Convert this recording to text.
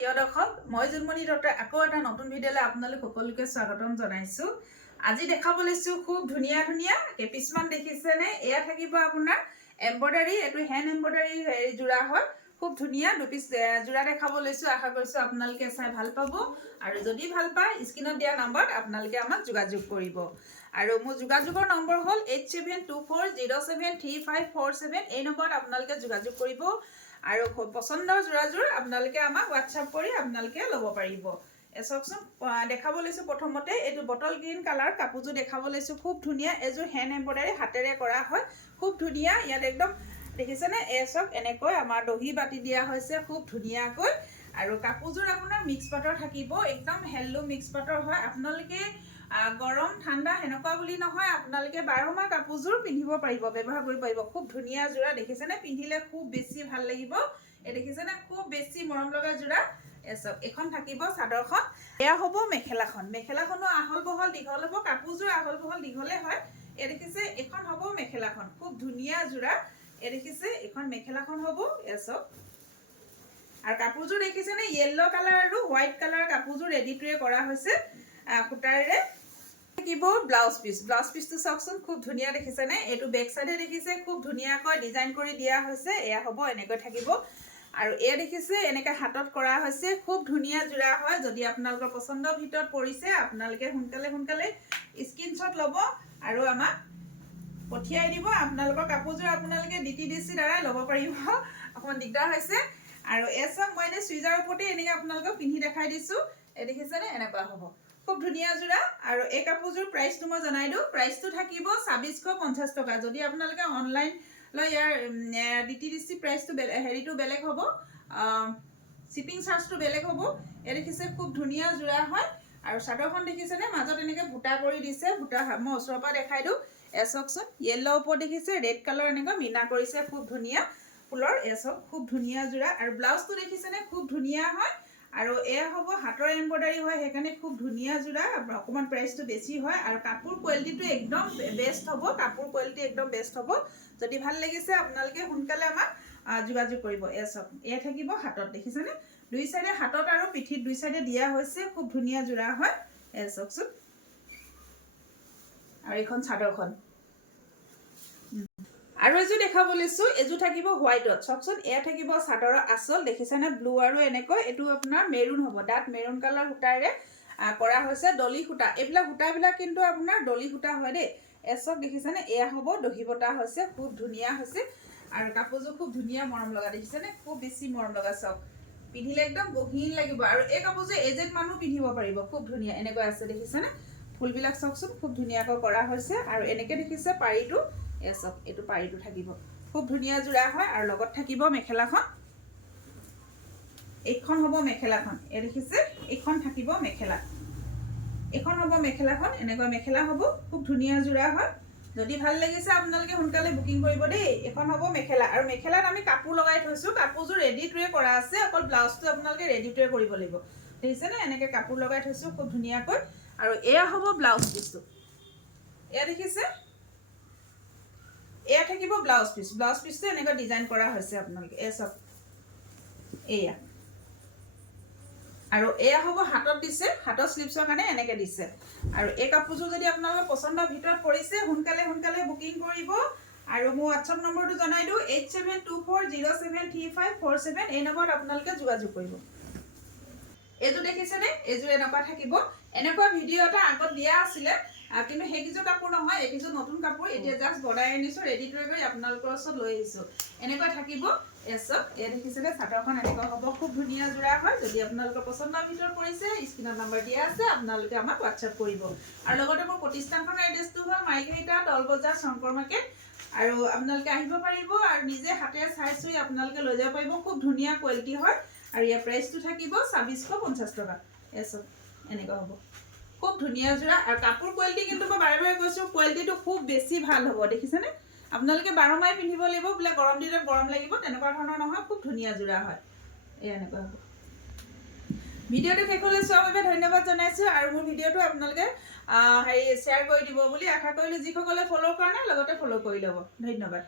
প্ৰিয় দৰ্শক, মই জুনমণি দত্তই আকৌ এটা নতুন ভিডিঅ'লৈ আপোনালোক সকলোকে স্বাগতম জনাইছোঁ। আজি দেখাব লৈছোঁ খুব ধুনীয়া ধুনীয়া কেপিছমান দেখিছেনে? এয়া থাকিব আপোনাৰ এম্ব্ৰইডাৰী, এইটো হেণ্ড এম্ব্ৰইডাৰী যোৰা হয়। খুব ধুনীয়া দুপিচ যোৰা দেখাব লৈছোঁ। আশা কৰিছোঁ আপোনালোকে চাই ভাল পাব, আৰু যদি ভাল পায় স্ক্ৰীনত দিয়া নম্বৰত আপোনালোকে আমাক যোগাযোগ কৰিব। আৰু মোৰ যোগাযোগৰ নম্বৰ হ'ল 8724073547। এই নম্বৰত আপোনালোকে যোগাযোগ কৰিব আৰু পচন্দৰ যোৰাযোৰ আপোনালোকে আমাক হোৱাটছআপ কৰি আপোনালোকে ল'ব পাৰিব। চাওকচোন, দেখাব লৈছোঁ প্ৰথমতে এইটো বটল গ্ৰীণ কালাৰ কাপোৰযোৰ দেখাব লৈছোঁ। খুব ধুনীয়া, এযোৰ হেণ্ড এম্ব্ৰইডাৰী হাতেৰে কৰা হয়। খুব ধুনীয়া, ইয়াত একদম দেখিছেনে? চাওক, এনেকৈ আমাৰ দহি বাতি দিয়া হৈছে খুব ধুনীয়াকৈ। আৰু কাপোৰযোৰ আপোনাৰ মিক্স পাটৰ থাকিব, একদম হেণ্ডলুম মিক্স পাটৰ হয়। আপোনালোকে গৰম ঠাণ্ডা সেনেকুৱা বুলি নহয়, আপোনালোকে 12 মাহ কাপোৰযোৰ পিন্ধিব পাৰিব, ব্যৱহাৰ কৰিব পাৰিব। খুব ধুনীয়া যোৰা দেখিছেনে? পিন্ধিলে খুব বেছি ভাল লাগিব। এই দেখিছেনে? খুব বেছি মৰম লগা যোৰা। চাওক, এখন থাকিব চাদৰখন। এয়া হ'ব মেখেলাখন। মেখেলাখনো আহল বহল দীঘল হ'ব, কাপোৰযোৰ আহল বহল দীঘলে হয়। এই দেখিছে, এখন হ'ব মেখেলাখন। খুব ধুনীয়া যোৰা। এই দেখিছে, এখন মেখেলাখন হ'ব। চাওক, আৰু কাপোৰযোৰ দেখিছেনে? য়েল্লো কালাৰ আৰু হোৱাইট কালাৰ কাপোৰযোৰ ৰেডি কৰা হৈছে সূতাৰে। থাকিব ব্লাউজ পিচ। ব্লাউজ পিচটো চাওকচোন, খুব ধুনীয়া দেখিছেনে? এইটো বেক চাইডে দেখিছে খুব ধুনীয়াকৈ ডিজাইন কৰি দিয়া হৈছে। এয়া হ'ব, এনেকৈ থাকিব। আৰু এয়া দেখিছে, এনেকৈ হাতত কৰা হৈছে। খুব ধুনীয়া যোৰা হয়। যদি আপোনালোকৰ পচন্দৰ ভিতৰত পৰিছে, আপোনালোকে সোনকালে স্ক্ৰীনশ্বট ল'ব আৰু আমাক পঠিয়াই দিব। আপোনালোকৰ কাপোৰযোৰ আপোনালোকে DTDC দ্বাৰা ল'ব পাৰিব। অকণমান দিগদাৰ হৈছে। আৰু চাওক, মই এতিয়া চুইজাৰৰ ওপৰতে এনেকৈ আপোনালোকক পিন্ধি দেখাই দিছোঁ। এই দেখিছেনে? এনেকুৱা হ'ব। খুব ধুনীয়া যোৰা। আৰু এই কাপোৰযোৰ প্ৰাইচটো মই জনাই দিওঁ। প্ৰাইচটো থাকিব 2650 টকা। যদি আপোনালোকে অনলাইন লয়, ইয়াৰ DTDC প্ৰাইচটো হেৰিটো বেলেগ হ'ব, শ্বিপিং চাৰ্জটো বেলেগ হ'ব। এই দেখিছে, খুব ধুনীয়া যোৰা হয়। আৰু চাদৰখন দেখিছেনে? মাজত এনেকৈ বুটা কৰি দিছে। বুটা মই ওচৰৰ পৰা দেখাই দিওঁ। চাওকচোন, য়েল্লো ওপৰত দেখিছে, ৰেড কালাৰ এনেকৈ মিনা কৰিছে খুব ধুনীয়া ফুলৰ। চাওক, খুব ধুনীয়া যোৰা। আৰু ব্লাউজটো দেখিছেনে? খুব ধুনীয়া হয়। আৰু এয়া হ'ব হাতৰ এম্ব্ৰইডাৰী হয়, সেইকাৰণে খুব ধুনীয়া যোৰা। অকণমান প্ৰাইচটো বেছি হয়। আৰু কাপোৰ কোৱালিটিটো একদম বেষ্ট হ'ব। কাপোৰ কোৱালিটি একদম বেষ্ট হ'ব। যদি ভাল লাগিছে আপোনালোকে সোনকালে আমাক যোগাযোগ কৰিব। চাওক, এয়া থাকিব হাতত দেখিছেনে? দুই চাইডে হাতত আৰু পিঠিত দুই চাইডে দিয়া হৈছে। খুব ধুনীয়া যোৰা হয়। চাওকচোন, আৰু এইখন চাদৰখন। আৰু এযোৰ দেখাব লৈছোঁ। এযোৰ থাকিব হোৱাইটত। চাওকচোন, এয়া থাকিব চাদৰৰ আঁচল দেখিছেনে? ব্লু আৰু এনেকৈ এইটো আপোনাৰ মেৰুন হ'ব। ডাঠ মেৰুন কালাৰ সূতাৰে কৰা হৈছে। ডলি সূতা, এইবিলাক সূতাবিলাক কিন্তু আপোনাৰ ডলি সূতা হয় দেই। চাওক, দেখিছেনে? এয়া হ'ব দহি বটা হৈছে। খুব ধুনীয়া হৈছে। আৰু কাপোৰযোৰ খুব ধুনীয়া মৰম লগা দেখিছেনে? খুব বেছি মৰম লগা। চাওক, পিন্ধিলে একদম গহীন লাগিব। আৰু এই কাপোৰযোৰ এজেড মানুহ পিন্ধিব পাৰিব। খুব ধুনীয়া এনেকৈ আছে দেখিছেনে? ফুলবিলাক চাওকচোন, খুব ধুনীয়াকৈ কৰা হৈছে। আৰু এনেকৈ দেখিছে পাৰিটো। চাওক, এইটো পাৰিটো থাকিব। খুব ধুনীয়া যোৰা হয়। আৰু লগত থাকিব মেখেলাখন। এইখন হ'ব মেখেলাখন। এই দেখিছে, এইখন থাকিব মেখেলা। এইখন হ'ব মেখেলাখন। এনেকৈ মেখেলা হ'ব। খুব ধুনীয়া যোৰা হয়। যদি ভাল লাগিছে আপোনালোকে সোনকালে বুকিং কৰিব দেই। এখন হ'ব মেখেলা। আৰু মেখেলাত আমি কাপোৰ লগাই থৈছোঁ। কাপোৰযোৰ ৰেডি কৰা আছে, অকল ব্লাউজটো আপোনালোকে ৰেডি কৰিব লাগিব। দেখিছেনে? এনেকৈ কাপোৰ লগাই থৈছোঁ খুব ধুনীয়াকৈ। আৰু এয়া হ'ব ব্লাউজ পিচটো। এয়া দেখিছে? এয়া থাকিব ব্লাউজ পিচ। ব্লাউজ পিচটো এনেকৈ ডিজাইন কৰা হৈছে আপোনালোকে। চাওক, এয়া। আৰু এয়া হ'ব হাতত দিছে, হাতৰ স্লিপছৰ কাৰণে এনেকৈ দিছে। আৰু এই কাপোৰযোৰ যদি আপোনালোকৰ পচন্দৰ ভিতৰত পৰিছে, সোনকালে বুকিং কৰিব। আৰু মোৰ হোৱাটছআপ নম্বৰটো জনাই দিওঁ, 8724073547। এই নম্বৰত আপোনালোকে যোগাযোগ কৰিব। এইযোৰ দেখিছেনে? এইযোৰ এনেকুৱা থাকিব। এনেকুৱা ভিডিঅ' এটা আগত দিয়া আছিলে, কিন্তু সেইকেইযোৰ কাপোৰ নহয়, এইকেইযোৰ নতুন কাপোৰ। এতিয়া জাষ্ট বনাই আনিছোঁ, ৰেডি কৰি আপোনালোকৰ ওচৰত লৈ আহিছোঁ। এনেকুৱা থাকিব। চাওক, এয়া দেখিছেনে? চাদৰখন এনেকুৱা হ'ব। খুব ধুনীয়া যোৰা হয়। যদি আপোনালোকৰ পচন্দৰ ভিতৰত পৰিছে, স্ক্ৰীনত নম্বৰ দিয়া আছে, আপোনালোকে আমাক হোৱাটছআপ কৰিব। আৰু লগতে মোৰ প্ৰতিষ্ঠানখনৰ এড্ৰেছটো হ'ল মাৰ্ঘেৰিটা টল বজাৰ শংকৰ মাৰ্কেট। আৰু আপোনালোকে আহিব পাৰিব আৰু নিজে হাতেৰে চাই চুই আপোনালোকে লৈ যাব পাৰিব। খুব ধুনীয়া কোৱালিটি হয়। আৰু ইয়াৰ প্ৰাইচটো থাকিব 2650 টকা। চাওক, এনেকুৱা হ'ব। খুব ধুনীয়া যোৰা। আৰু কাপোৰ কোৱালিটি কিন্তু মই বাৰে কৈছোঁ, কোৱালিটিটো খুব বেছি ভাল হ'ব। দেখিছেনে? আপোনালোকে 12 মাহে পিন্ধিব লাগিব, বোলে গৰম দিনত গৰম লাগিব তেনেকুৱা ধৰণৰ নহয়। খুব ধুনীয়া যোৰা হয়। এনেকুৱা হ'ব। ভিডিঅ'টো শেষলৈ চোৱাৰ বাবে ধন্যবাদ জনাইছোঁ। আৰু মোৰ ভিডিঅ'টো আপোনালোকে শ্বেয়াৰ কৰি দিব বুলি আশা কৰিলোঁ। যিসকলে ফ'ল' কৰা নাই, লগতে ফ'ল' কৰি ল'ব। ধন্যবাদ।